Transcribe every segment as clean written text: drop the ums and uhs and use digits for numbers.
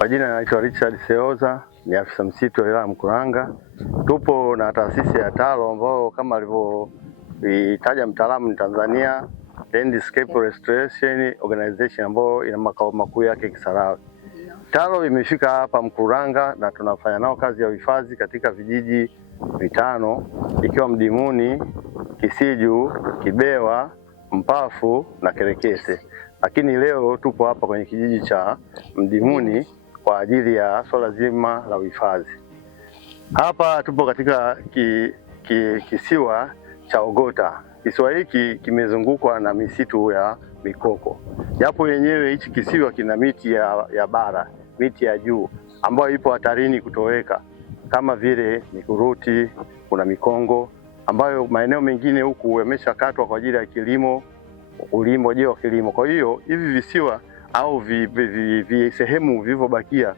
Kwa jina naitwa Richard Seoza, ni afisa msitu wa wilaya Mkuranga. Tupo na taasisi ya TALO ambao kama alivyoitaja mtaalamu ni Tanzania Landscape Restoration Organization ambayo ina makao makuu yake Kisarawe. TALO imefika hapa Mkuranga na tunafanya nao kazi ya uhifadhi katika vijiji vitano ikiwa Mdimuni, Kisiju, Kibewa, Mpafu na Kerekese. Lakini leo tupo hapa kwenye kijiji cha Mdimuni kwa ajili ya swala zima la uhifadhi. Hapa tupo katika kisiwa cha Ogota. Kisiwa hiki kimezungukwa na misitu ya mikoko. Japo yenyewe hichi kisiwa kina miti ya bara, miti ya juu ambayo ipo hatarini kutoweka kama vile mikuruti, kuna mikongo ambayo maeneo mengine huku yameshakatwa kwa ajili ya kilimo, wa kilimo. Kwa hiyo hivi visiwa au sehemu vilivyobakia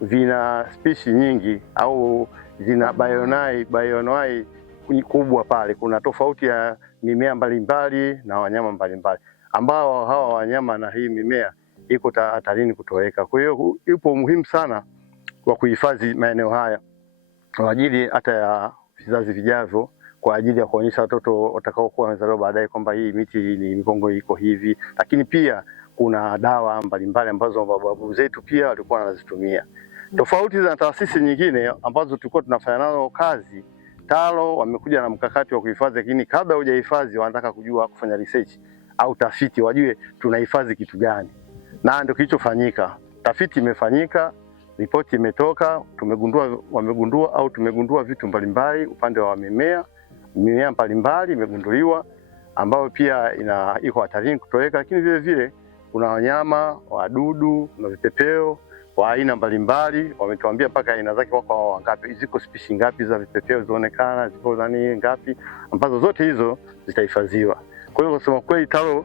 vina spishi nyingi au zina bioanuwai kubwa pale. Kuna tofauti ya mimea mbalimbali na wanyama mbalimbali ambao hawa wanyama na hii mimea iko hatarini kutoweka. Kwa hiyo ipo umuhimu sana wa kuhifadhi maeneo haya kwa ajili hata ya vizazi vijavyo, kwa ajili ya kuonyesha watoto watakaokuwa wamezaliwa baadaye kwamba hii miti ni mikongo iko hivi. Lakini pia kuna dawa mbalimbali ambazo mababu zetu pia walikuwa wanazitumia. Tofauti na taasisi nyingine ambazo tulikuwa tunafanya nazo kazi, TALO wamekuja na mkakati wa kuhifadhi, lakini kabla hujahifadhi wanataka kujua, kufanya research au tafiti, wajue tunahifadhi kitu gani. Na ndio kilichofanyika. Tafiti imefanyika, ripoti imetoka, tumegundua vitu mbalimbali upande wa mimea mbalimbali imegunduliwa ambayo pia iko hatarini kutoweka, lakini vile vile kuna wanyama, wadudu na vipepeo wa aina mbalimbali. Wametuambia mpaka aina zake wako wangapi, ziko spishi ngapi za vipepeo zinaonekana, ziko ngapi, ambazo zote hizo zitahifadhiwa. Kwa hiyo kusema kweli, TALO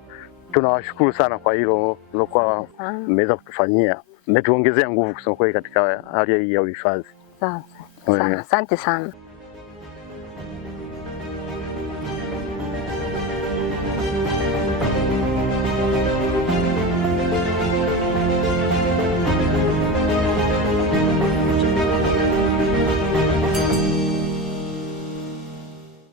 tunawashukuru sana kwa hilo lilokuwa mmeweza kutufanyia. Mmetuongezea nguvu kusema kweli katika hali hii ya uhifadhi. Asante sana.